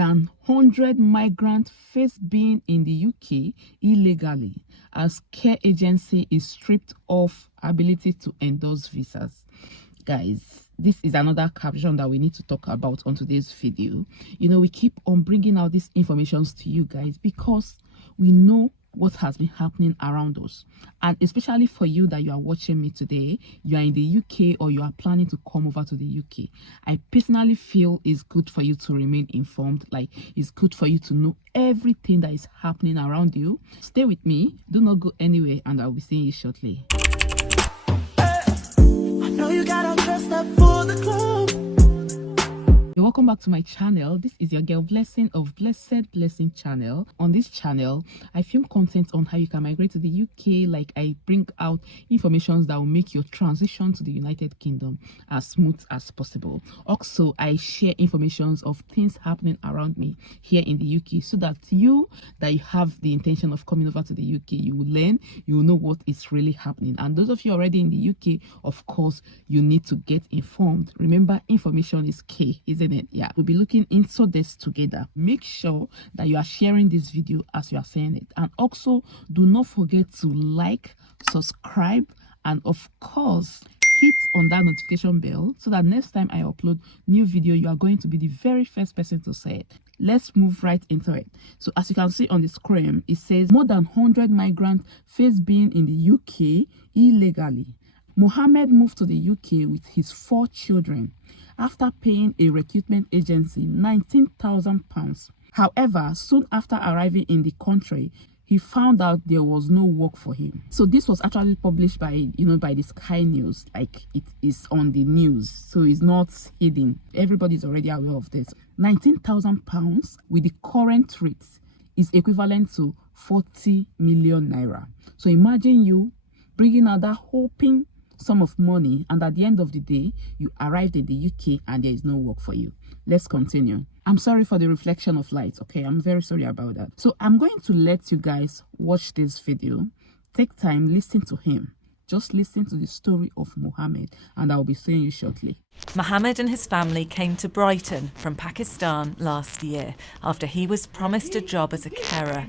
than 100 migrants face being in the UK illegally as care agency is stripped of ability to endorse visas. Guys, this is another caption that we need to talk about on today's video. We keep on bringing out these informations to you guys because we know what has been happening around us, and especially for you that you are watching me today, you are in the UK or you are planning to come over to the UK. I personally feel it's good for you to remain informed. Like, it's good for you to know everything that is happening around you. Stay with me, do not go anywhere, and I'll be seeing you shortly. I know you got all dressed up for the club. Welcome back to my channel. This is your girl Blessing of Blessed Blessing channel. On this channel, I film content on how you can migrate to the UK. Like, I bring out information that will make your transition to the United Kingdom as smooth as possible. Also, I share information of things happening around me here in the UK, so that you have the intention of coming over to the UK, you will learn, you will know what is really happening. And those of you already in the UK, of course, you need to get informed. Remember, information is key, isn't it? Yeah, we'll be looking into this together. Make sure that you are sharing this video as you are saying it, and also do not forget to like, subscribe, and of course hit on that notification bell, so that next time I upload new video, you are going to be the very first person to see it. Let's move right into it. So as you can see on the screen, it says more than 100 migrants face being in the UK illegally. Mohammed moved to the UK with his 4 children after paying a recruitment agency £19,000. However, soon after arriving in the country, he found out there was no work for him. So this was actually published by the Sky News. Like, it is on the news, so it's not hidden. Everybody's already aware of this. £19,000 with the current rate is equivalent to 40 million naira. So imagine you bringing out that hoping sum of money, and at the end of the day, you arrived in the UK and there is no work for you. Let's continue. I'm sorry for the reflection of light, okay? I'm very sorry about that. So I'm going to let you guys watch this video. Take time, listen to him. Just listen to the story of Mohammed, and I'll be seeing you shortly. Mohammed and his family came to Brighton from Pakistan last year after he was promised a job as a carer.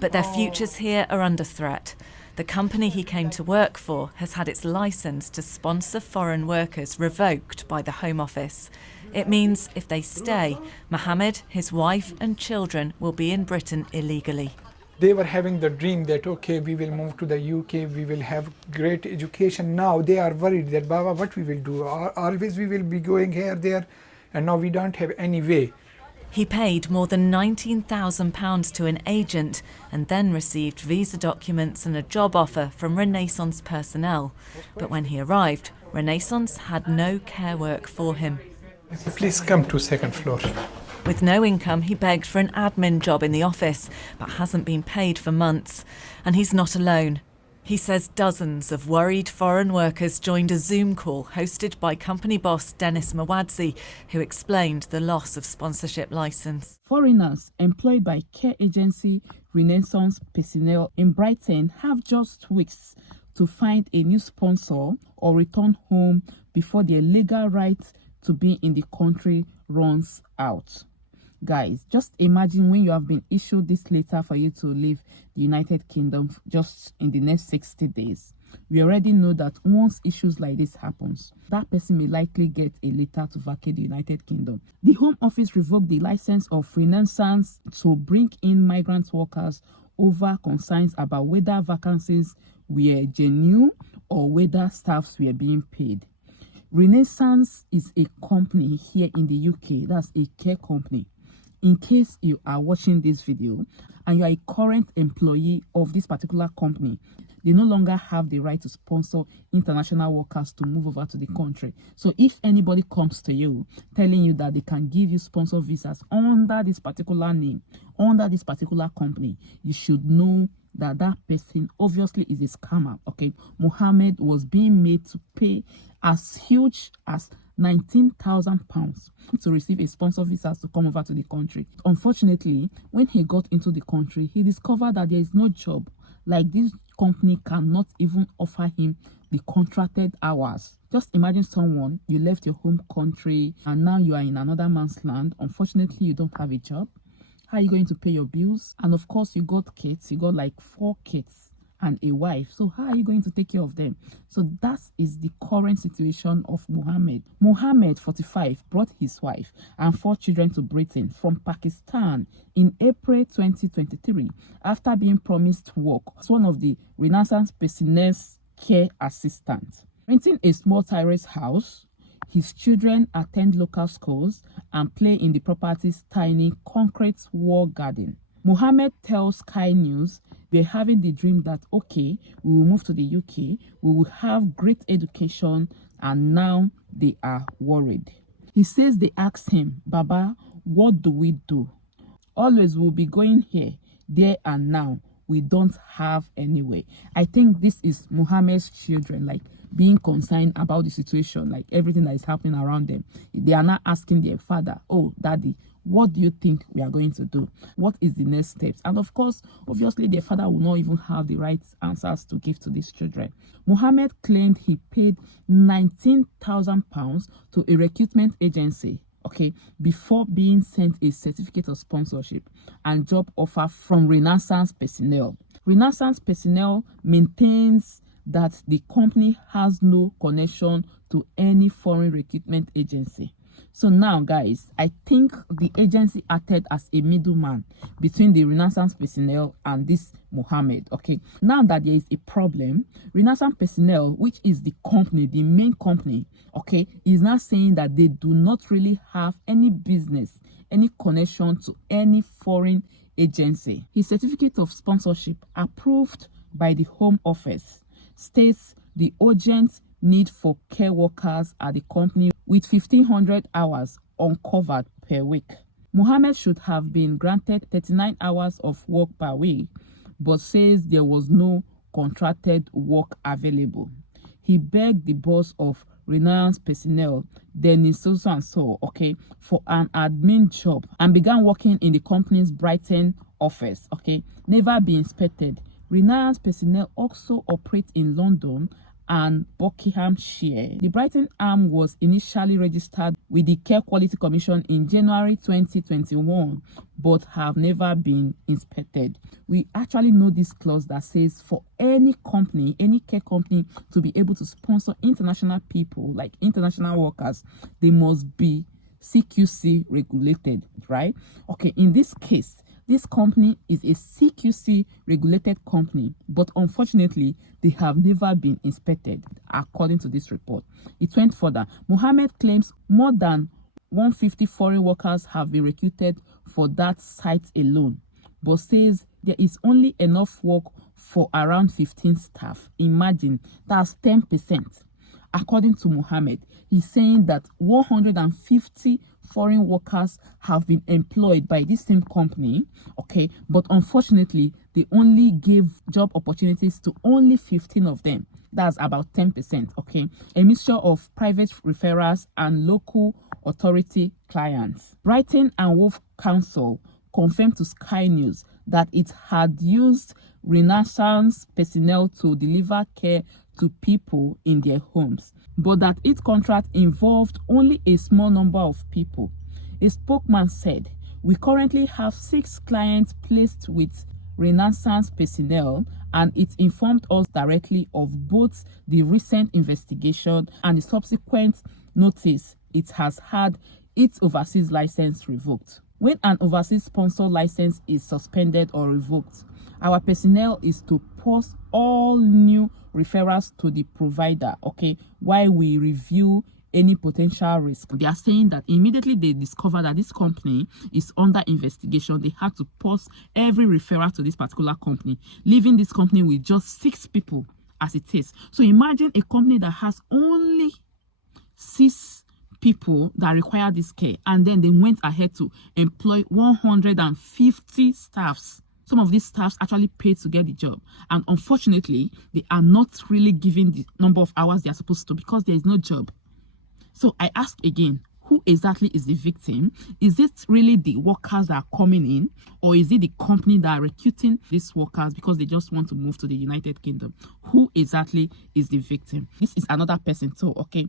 But their futures here are under threat. The company he came to work for has had its licence to sponsor foreign workers revoked by the Home Office. It means if they stay, Mohammed, his wife and children will be in Britain illegally. They were having the dream that, okay, we will move to the UK, we will have great education. Now they are worried that, Baba, what we will do? Always we will be going here, there, and now we don't have any way. He paid more than £19,000 to an agent and then received visa documents and a job offer from Renaissance personnel. But when he arrived, Renaissance had no care work for him. Please come to 2nd floor. With no income, he begged for an admin job in the office, but hasn't been paid for months. And he's not alone. He says dozens of worried foreign workers joined a Zoom call hosted by company boss Dennis Mawadzi, who explained the loss of sponsorship licence. Foreigners employed by care agency Renaissance personnel in Brighton have just weeks to find a new sponsor or return home before their legal right to be in the country runs out. Guys, just imagine when you have been issued this letter for you to leave the United Kingdom just in the next 60 days. We already know that once issues like this happens, that person may likely get a letter to vacate the United Kingdom. The Home Office revoked the license of Renaissance to bring in migrant workers over concerns about whether vacancies were genuine or whether staffs were being paid. Renaissance is a company here in the UK, that's a care company. In case you are watching this video and you are a current employee of this particular company, they no longer have the right to sponsor international workers to move over to the country. So if anybody comes to you telling you that they can give you sponsor visas under this particular name, under this particular company, you should know that that person obviously is a scammer, okay? Mohammed was being made to pay as huge as £19,000 to receive a sponsor visa to come over to the country. Unfortunately, when he got into the country, he discovered that there is no job. Like, this company cannot even offer him the contracted hours. Just imagine someone, you left your home country and now you are in another man's land. Unfortunately, you don't have a job. How are you going to pay your bills? And of course, you got kids. You got like 4 kids and a wife. So how are you going to take care of them? So that is the current situation of Mohammed. Mohammed, 45, brought his wife and 4 children to Britain from Pakistan in April 2023 after being promised work as one of the Renaissance Business care assistants. Renting a small terrace house, his children attend local schools and play in the property's tiny concrete wall garden. Mohammed tells Sky News they're having the dream that, okay, we will move to the UK, we will have great education, and now they are worried. He says they asked him, Baba, what do we do? Always we'll be going here, there, and now. We don't have anyway. I think this is Mohammed's children, like being concerned about the situation, like everything that is happening around them. They are not asking their father, oh, daddy, what do you think we are going to do? What is the next steps? And of course, obviously, their father will not even have the right answers to give to these children. Mohammed claimed he paid £19,000 to a recruitment agency, okay, before being sent a certificate of sponsorship and job offer from Renaissance personnel. Renaissance personnel maintains that the company has no connection to any foreign recruitment agency. So now, guys, I think the agency acted as a middleman between the Renaissance personnel and this Mohammed. Okay, now that there is a problem, Renaissance personnel, which is the company, the main company, okay, is now saying that they do not really have any business, any connection to any foreign agency. His certificate of sponsorship, approved by the Home Office, states the urgent need for care workers at the company with 1,500 hours uncovered per week. Mohammed should have been granted 39 hours of work per week, but says there was no contracted work available. He begged the boss of Renaissance personnel, Dennis so okay, for an admin job and began working in the company's Brighton office, okay, never be inspected. Renaissance personnel also operate in London and Buckinghamshire. The Brighton arm was initially registered with the Care Quality Commission in January 2021, but have never been inspected. We actually know this clause that says for any company, any care company, to be able to sponsor international people, like international workers, they must be CQC regulated, right? Okay, in this case, this company is a CQC regulated company, but unfortunately, they have never been inspected, according to this report. It went further. Mohammed claims more than 150 foreign workers have been recruited for that site alone, but says there is only enough work for around 15 staff. Imagine, that's 10%. According to Mohammed, he's saying that 150 foreign workers have been employed by this same company, okay, but unfortunately, they only gave job opportunities to only 15 of them. That's about 10%, okay? A mixture of private referrals and local authority clients. Brighton and Wolf Council confirmed to Sky News that it had used Renaissance personnel to deliver care to people in their homes, but that its contract involved only a small number of people. A spokesman said, "We currently have 6 clients placed with Renaissance personnel, and it informed us directly of both the recent investigation and the subsequent notice it has had its overseas license revoked. When an overseas sponsor license is suspended or revoked, our personnel is to post all new referrals to the provider, okay, while we review any potential risk." They are saying that immediately they discover that this company is under investigation, they had to post every referral to this particular company, leaving this company with just 6 people as it is. So imagine a company that has only 6 people that require this care, and then they went ahead to employ 150 staffs. Some of these staffs actually paid to get the job, and unfortunately, they are not really given the number of hours they are supposed to because there is no job. So I ask again, who exactly is the victim? Is it really the workers that are coming in, or is it the company that are recruiting these workers because they just want to move to the United Kingdom? Who exactly is the victim? This is another person too, okay?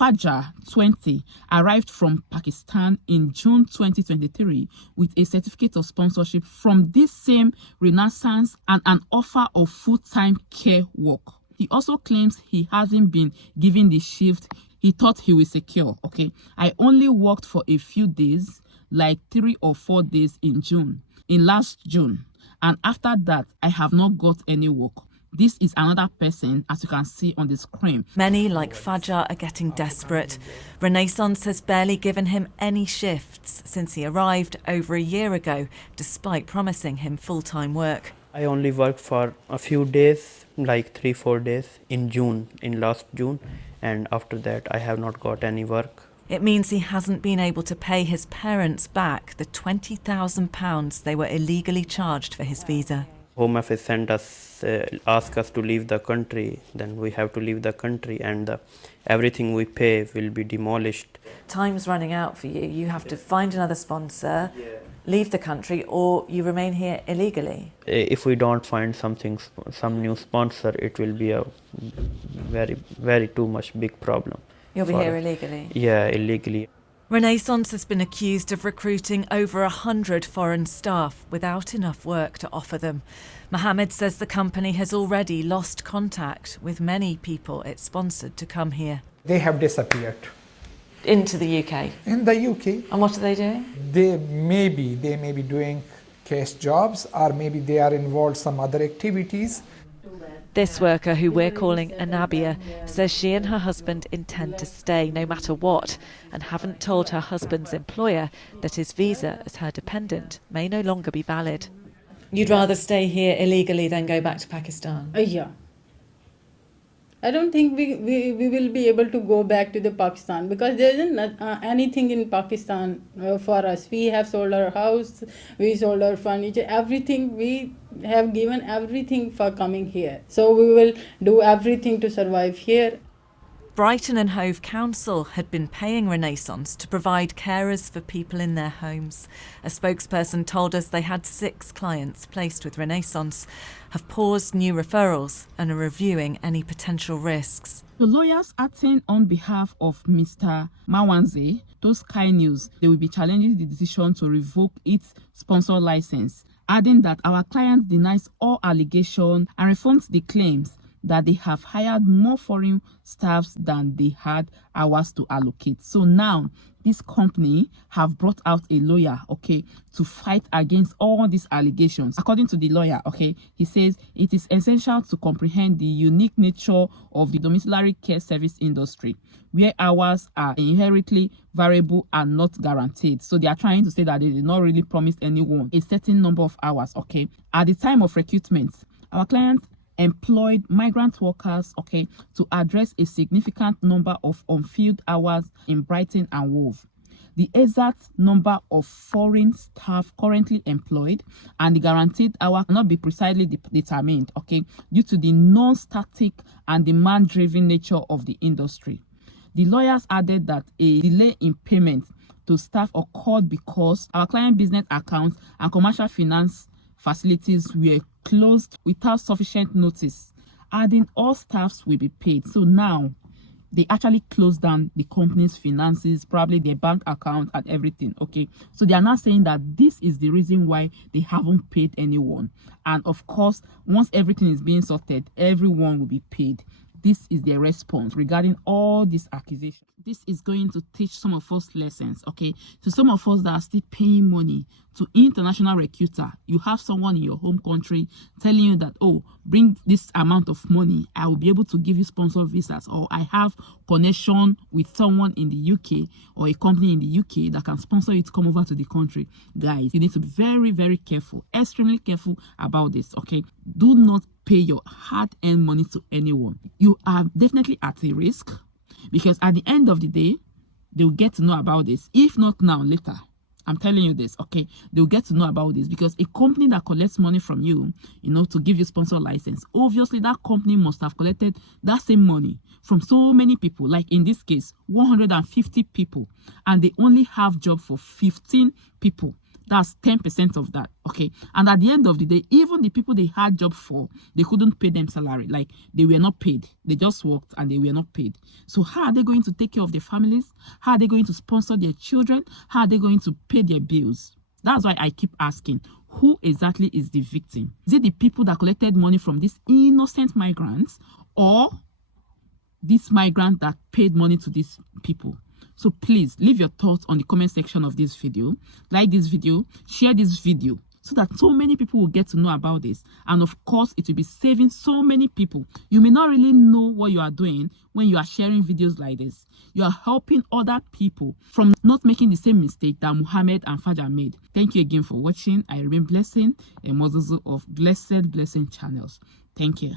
Fajar, 20, arrived from Pakistan in June 2023 with a certificate of sponsorship from this same Renaissance and an offer of full-time care work. He also claims he hasn't been given the shift he thought he was secure, okay? I only worked for a few days, like 3 or 4 days in last June. And after that, I have not got any work. This is another person, as you can see on the screen. Many, like Fajar, are getting desperate. Renaissance has barely given him any shifts since he arrived over a year ago, despite promising him full-time work. I only worked for a few days, like 3-4 days in last June, and after that I have not got any work. It means he hasn't been able to pay his parents back the £20,000 they were illegally charged for his visa. Home Office sent us, asked us to leave the country, then we have to leave the country, and everything we pay will be demolished. Time's running out for you. You have to find another sponsor, leave the country, or you remain here illegally. If we don't find some new sponsor, it will be a very too much big problem. You'll be here illegally? Yeah, illegally. Renaissance has been accused of recruiting over 100 foreign staff without enough work to offer them. Mohammed says the company has already lost contact with many people it sponsored to come here. They have disappeared. Into the UK? In the UK. And what are they doing? They may be doing cash jobs, or maybe they are involved some other activities. This worker, who we're calling Anabia, says she and her husband intend to stay no matter what, and haven't told her husband's employer that his visa as her dependent may no longer be valid. You'd rather stay here illegally than go back to Pakistan? Yeah. I don't think we will be able to go back to the Pakistan, because there isn't anything in Pakistan for us. We have sold our house, we sold our furniture, everything. We have given everything for coming here. So we will do everything to survive here. Brighton and Hove Council had been paying Renaissance to provide carers for people in their homes. A spokesperson told us they had 6 clients placed with Renaissance, have paused new referrals and are reviewing any potential risks. The lawyers acting on behalf of Mr. Mawanze told Sky News they will be challenging the decision to revoke its sponsor license, adding that our client denies all allegations and refunds the claims that they have hired more foreign staffs than they had hours to allocate. So now this company have brought out a lawyer, okay, to fight against all these allegations. According to the lawyer, okay, he says it is essential to comprehend the unique nature of the domiciliary care service industry, where hours are inherently variable and not guaranteed. So they are trying to say that they did not really promise anyone a certain number of hours, okay. At the time of recruitment, our client employed migrant workers, okay, to address a significant number of unfilled hours in Brighton and Hove. The exact number of foreign staff currently employed and the guaranteed hour cannot be precisely determined, okay, due to the non-static and demand-driven nature of the industry. The lawyers added that a delay in payment to staff occurred because our client business accounts and commercial finance facilities were closed without sufficient notice, adding all staffs will be paid. So now they actually closed down the company's finances, probably their bank account and everything, okay. So they are now saying that this is the reason why they haven't paid anyone, and of course once everything is being sorted, everyone will be paid. This is their response regarding all these accusations. This is going to teach some of us lessons, okay? So some of us that are still paying money to international recruiter, you have someone in your home country telling you that, oh, bring this amount of money, I will be able to give you sponsor visas, or I have connection with someone in the UK or a company in the UK that can sponsor you to come over to the country. Guys, you need to be very, very careful, extremely careful about this, okay? Do not pay your hard-earned money to anyone. You are definitely at a risk, because at the end of the day, they'll get to know about this. If not now, later. I'm telling you this, okay? They'll get to know about this, because a company that collects money from you, you know, to give you sponsor license, obviously that company must have collected that same money from so many people. Like in this case, 150 people, and they only have job for 15 people. That's 10% of that, okay? And at the end of the day, even the people they had job for, they couldn't pay them salary. Like, they were not paid. They just worked and they were not paid. So how are they going to take care of their families? How are they going to sponsor their children? How are they going to pay their bills? That's why I keep asking, who exactly is the victim? Is it the people that collected money from these innocent migrants, or this migrant that paid money to these people? So please leave your thoughts on the comment section of this video. Like this video, share this video, so that so many people will get to know about this. And of course, it will be saving so many people. You may not really know what you are doing when you are sharing videos like this. You are helping other people from not making the same mistake that Muhammad and Fajar made. Thank you again for watching. I remain Blessing, a Mozozo of Blessed Blessing channels. Thank you.